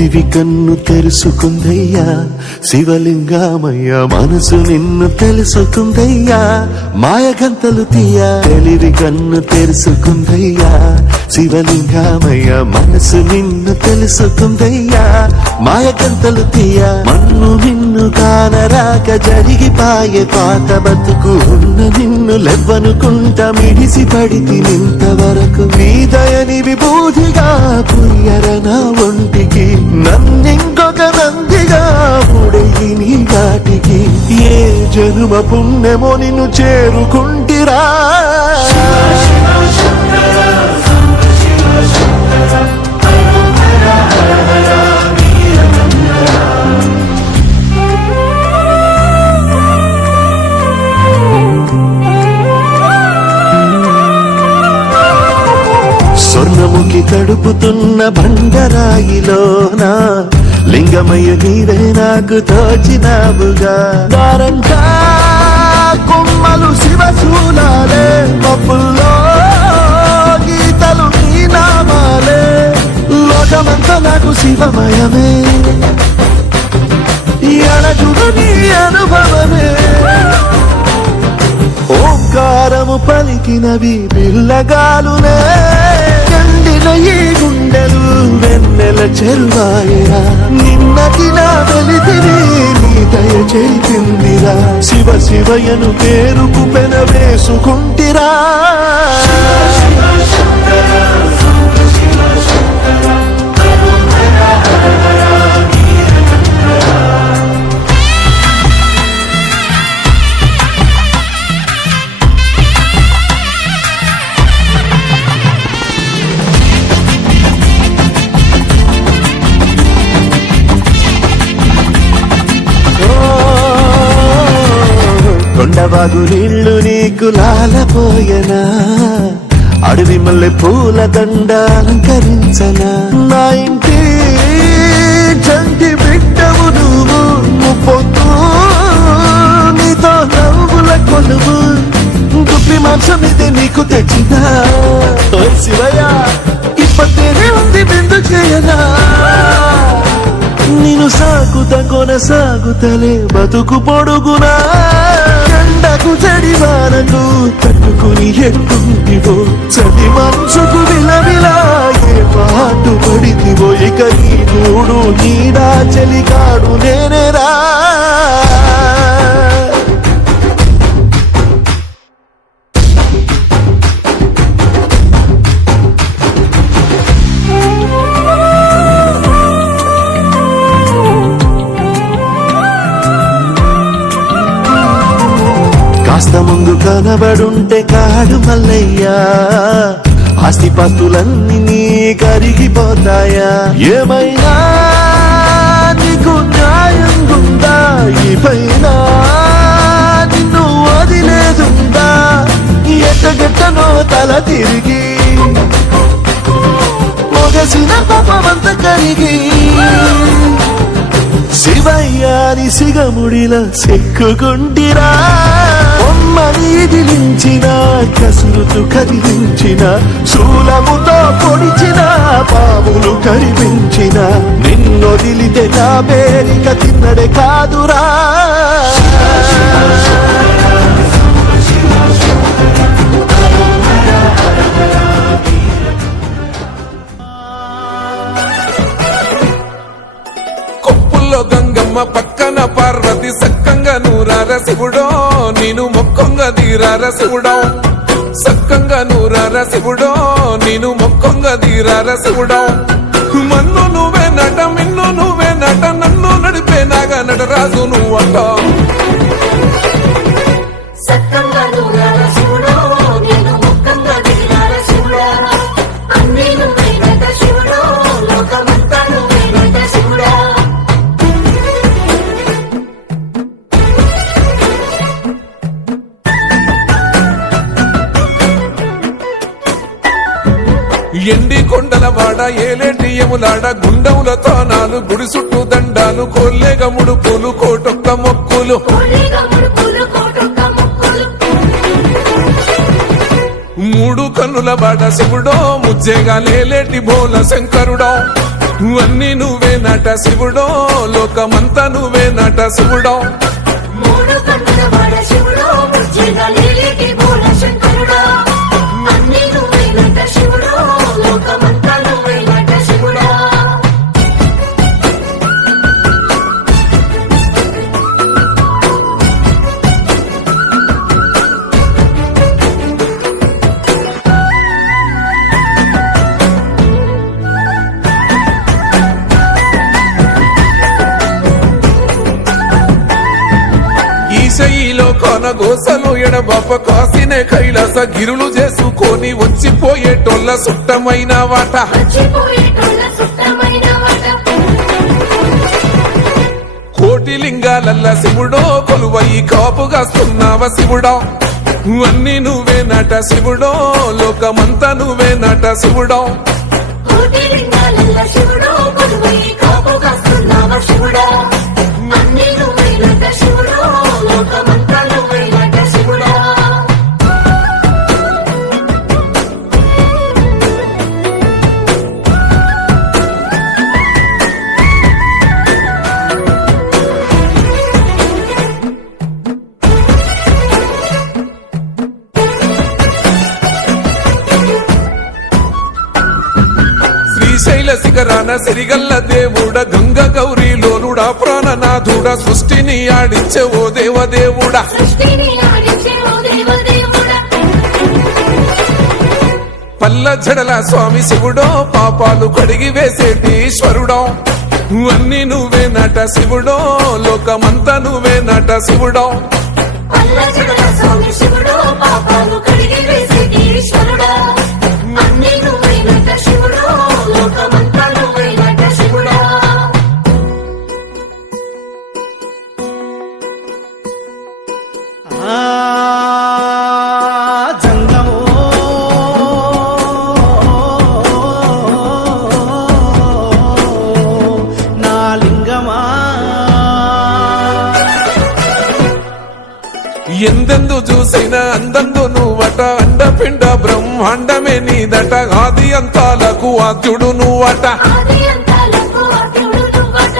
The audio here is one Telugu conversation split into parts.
తెలివి కన్ను తెరుసుకుందయ్యా శివలింగమయ్య మనసు నిన్ను తెలుసుకుందయ్యా మాయగంతలు తీయ తెలివి కన్ను తెరుసుకుందయ్యా శివలింగమయ్య మనసు నిన్ను తెలుసుకుందయ్యా మాయగంతలు తీయ మన్ను నిన్ను కానరాక జరిగిపాయే పాత బతుకు ఉన్న నిన్ను లెవ్వనుకుంటా మిడిసి పడితి నింతవరకు నీ దయని విభూతిగా పుయ్యర నా ఒంటికి నన్నింకొక నందిగా పుడయి నీ ఘాటికి ఏ జన్మ పుణ్యమో నిన్ను చేరుకుంటిరా స్వర్ణముఖి తడుపుతున్న బండరాయిలోన లింగమయ్య నీవే నాకు తోచినావుగా దారంగా కొమ్మలు శివశూలాలే మబ్బుల్లో గీతలు నీ నామాలే లోకమంతా నాకు శివమయమే అడగుడు నీ అనుభవమే ఓంకారము పలికినవి పిల్లగాలునే ఎండిన ఈ గుండెలు వెన్నెల చెరువాయరా నిన్నటి నా వెలితిని నీ దయ చేయిందిరా శివ శివయను పేరుకు పెన వేసుకుంటిరా కొండవాగు నీళ్లు నీకు లాలపోయనా అడవి మల్లె పూల దండ అలంకరించనా నా ఇంటి చంటి బిడ్డవు నువ్వు ముప్పొద్దు నీతో నవ్వుల కొలువు గుప్పి మాంసం ఇది నీకు తెచ్చినా శివయ్య ఇప్పటినే ఉంది బిందు చేయనా నిన్ను సాగుత కొనసాగుతలే బతుకు పొడుగునా ఎండకు చడివానకు తట్టుకుని ఎట్టుంటివో చలి మనసుకు విలవిలా ఏ పాటు పడితివో ఇక నీ తోడు నీడా చలికాడు నేనేరా కాస్త ముందు కనబడుంటే కాడు మల్లయ్యా ఆస్తిపాస్తులన్నీ నీ కరిగిపోతాయా ఏమైనా నీకు న్యాయం ఉందా ఈ పైన నిన్ను వదిలేదుందా ఎట్టగెట్టనో తల తిరిగి మొగసిన పాపమంత కరిగి శివయ్యాని సిగముడిలా సెక్కుకుంటిరా బొమ్మనిదిలించిన కసురుతూ కదిలించిన శూలముతో పొడిచిన పాములు కరిపించిన నిన్నొదిలితే నా పేరిక తిన్నడే కాదురా గంగమ్మ పక్కన పార్వతి సక్కంగా నూరార శివుడో నేను మొక్కంగా తీరార శివుడో సక్కంగా నూరార శివుడో నేను మొక్కంగా తీరార శివుడో మన్ను నువ్వే నట మిన్ను నువ్వే నట నన్ను నడిపే నాగా నటరాజు నువ్వంట ఎండి కొండల వాడ ఏలేటి యములాడ గుండములతో నాలు గుడి చుట్టూ దండాలు కోల్లేగ ముడుపులు కోటొక్క మొక్కులు మూడు కన్నుల బాడ శివుడో ముజ్జేగా లేలేటి బోల శంకరుడో అన్ని నువ్వే నట శివుడో లోకమంతా నువ్వే నట శివుడో మూడు కన్నుల వాడ శివుడో ముజ్జగా నీలికి మూల శంకరుడో అన్ని నువ్వేనట శివుడో లోకమంతా నువ్వేనట శివుడో ఈశయిలో కొనగోసలు ఎడబాప కాసినే కైలాస గిరులు చేసుకొని వచ్చిపోయేటోళ్ళ సుట్టమైన వాట మర్చిపోయేటోళ్ళ సుత్తమైన వాట కోటి లింగాలల్ల శివుడో కొలువయి కాపుగాస్తున్నావ శివుడో అన్ని నువ్వే నట శివుడో లోకమంతా నువ్వే నట శివుడో కోటి లింగాలల్ల శివుడో కొలువై కాపుగాస్తున్నావ శివుడో అన్ని నువ్వేనట శివుడో లోకమంతా నువ్వేనట శివుడో శ్రీశైల శిఖరాన సిరిగల్ల దేవుడ గంగ గౌరీలోనుడా ప్రాణనాథుడ సృష్టిని ఆడించే ఓ దేవదేవుడా సృష్టిని ఆడించే ఓ దేవదేవుడా పల్ల జడల స్వామి శివుడో పాపాలు కడిగి వేసేటి ఈశ్వరుడో అన్ని నువ్వే నట శివుడో లోకమంతా నువ్వే నట శివుడో పల్లజడల స్వామి శివుడో పాపాలు కడిగి వేసేటి ఈశ్వరుడా అన్ని నువ్వేనట శివుడో లోకమంతా నువ్వేనట శివుడా జంగమో నా లింగమా ఎందెందు చూసైనా అందందు నువ్వట అండపిండ బ్రహ్మాండమే నీదట ఆది అంతాలకు ఆద్యుడు నువ్వట ఆది అంతాలకు ఆద్యుడు నువ్వట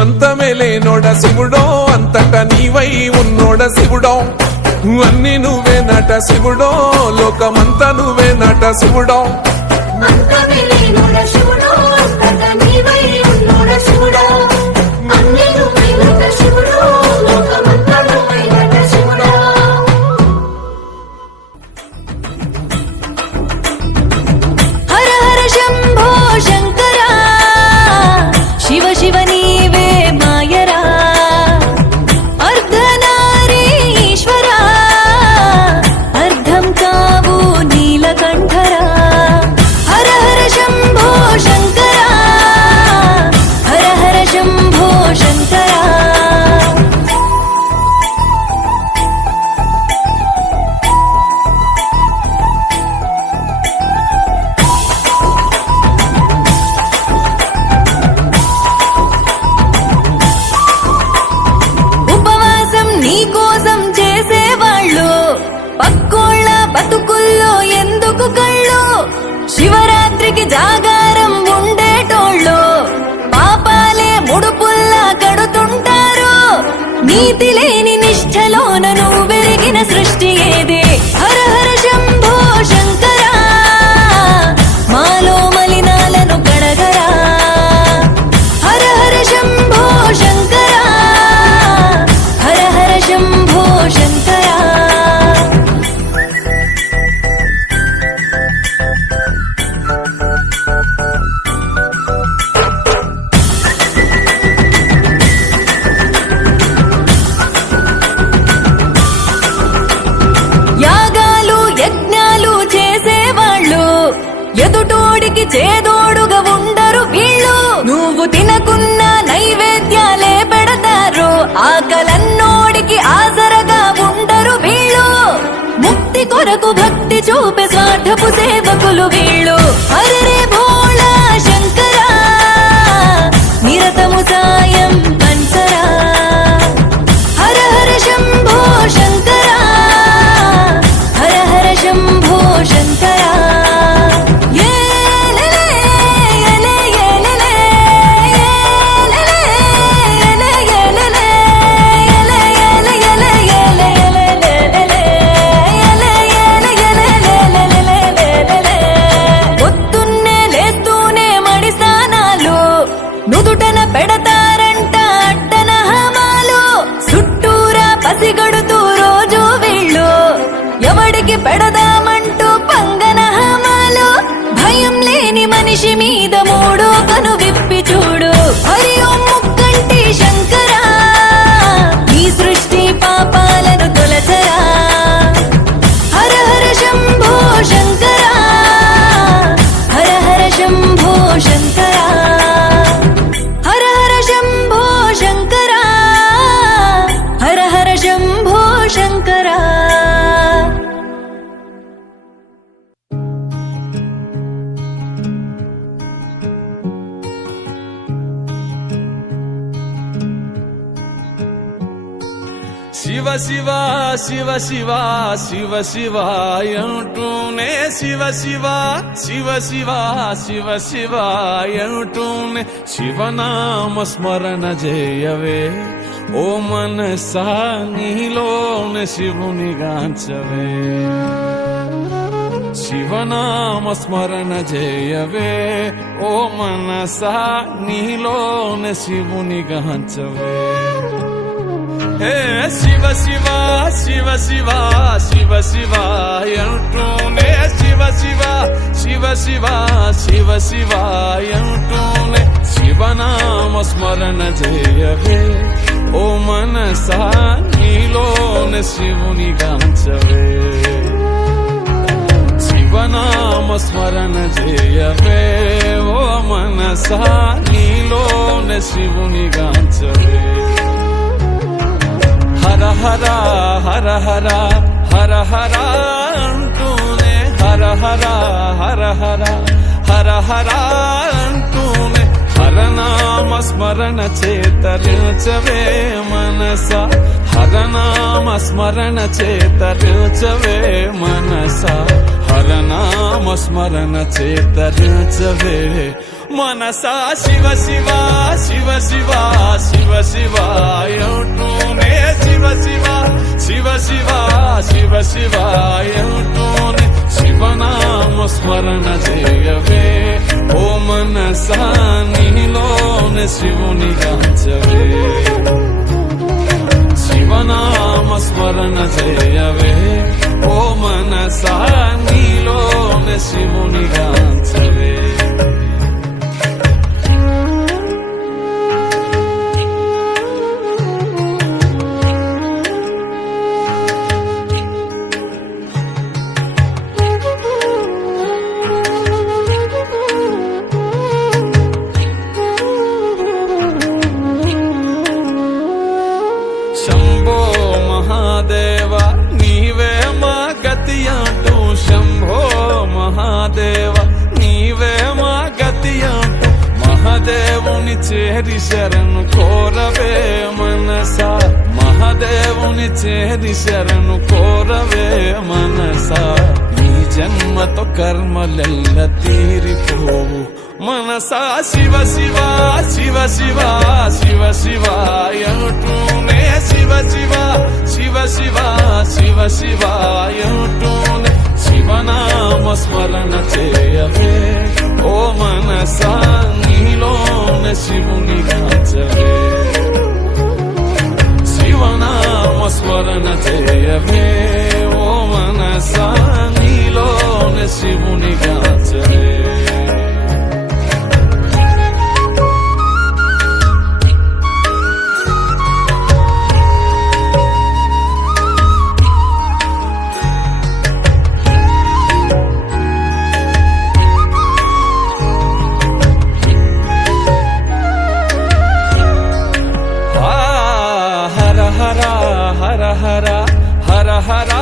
అంతమే లేనోడ శివుడో అంతట నీవై ఉన్నోడ శివుడో అన్ని నువ్వే నట శివుడో లోకమంతా నువ్వే నట శివుడో అంతమే లేనోడ శివుడో అంతట నీవై ఉన్నోడ శివుడో అన్ని నువ్వేనట శివుడో లోకమంతా నువ్వేనట శివుడో హర హర శంభో శంకర శివ శివ నీవే మాయరా అర్ధనారీశ్వర అర్ధం కావు నీలకంఠరా హర హర శంభో శంకర హర హర శంభో శంకర ఉపవాసం నీకోసం చేసేవాళ్ళు పక్కోళ్ళ బతుకుల్లో ఎందుకు కళ్ళు శివరాత్రికి జాగారం ఉండేటోళ్ళు పాపాలే ముడుపుల్లా కడుతుంటారు నీతి లేని నిష్ఠలోన నువ్వు వెలిగిన సృష్టి ఏదే హర హర శంభో శంకర మాలో మలినాలను కడగరా హర హర శంభో శంకర హర హర శంభో శంకర యాగాలు యజ్ఞాలు చేసేవాళ్ళు ఎదుటోడికి చేదోడుగా ఉండరు వీళ్ళు నువ్వు తినకున్న నైవేద్యాలే పెడతారు ఆకలన్నోడికి ఆసరగా ఉండరు వీళ్ళు ముక్తి కొరకు భక్తి చూపే స్వార్థపు సేవకులు వీళ్ళు హరే భోళా శంకర నిరతము సాయం పంచరా హర హర శంభో శంకర హర హర శంభో శంకర ఏ లే లే పెడదామంటూ పంగన హామాలు భయం లేని మనిషి మీద మూడో కను విప్పి చూడు హరి ఓం ముక్కంటి శంకరా ఈ సృష్టి పాపాలను తొలచరా హర హర శంభో శంకరా హర హర శంభో శంకరా హర హర శంభో శంకరా హర హర శంభో శంకరా శివ శివ శివ శివ శివ శివ అంటూనే శివ శివ శివ శివ శివ శివ అంటూనే శివనామ స్మరణ చేయవే ఓ మనసా నీలోనే శివుని గాంచవే శివనామ స్మరణ చేయవే ఓ మనసా నీలోనే శివుని గాంచవే హే శివ శివ శివ శివ శివ శివ అంటూనే శివ శివ శివ శివ శివ శివ అంటూనే శివనామ స్మరణ చేయవే ఓ మనసా నీలోనే శివుని గాంచవే శివనామ స్మరణ చేయవే ఓ మనసా నీలోనే శివుని గాంచవే హర హర హర హర హర హర అంటూనే హర హర హర హర హర హర అంటూనే హరనామ స్మరణ చేతరించవే మనస హరనామ స్మరణ చేతరించవే మనస హరనామ స్మరణ చేతరించవే మనసా శివ శివ శివ శివ శివ శివ అంటూనే శివ శివ శివ శివ శివ శివ అంటూనే శివనామ స్మరణ చేయవే ఓ మనసా నీలోనే శివుని గాంచవే శివనామ స్మరణ చేయవే ఓ మనసా నీలోనే శివుని గాంచవే శంభో మహాదేవ నీవే మా గతి అంటూ శంభో మహాదేవ నీవే మా గతి అంటూ మహాదేవుని చేరి శరణు కోరవే మనసా మహాదేవుని చేరి శరణు కోరవే మనసా నీ జన్మతో కర్మలెల్ల తీరిపోవు మనసా శివ శివ శివ శివ శివ శివ అంటూనే శివ శివ శివ శివ శివ శివ అంటూనే శివనామ స్మరణ చేయవే ఓ మనసా నీలోనే శివుని గాంచవే శివనామ స్మరణ చేయవే ఓ మనసా నీలోనే శివుని గాంచవే హర హర హర హర హర హర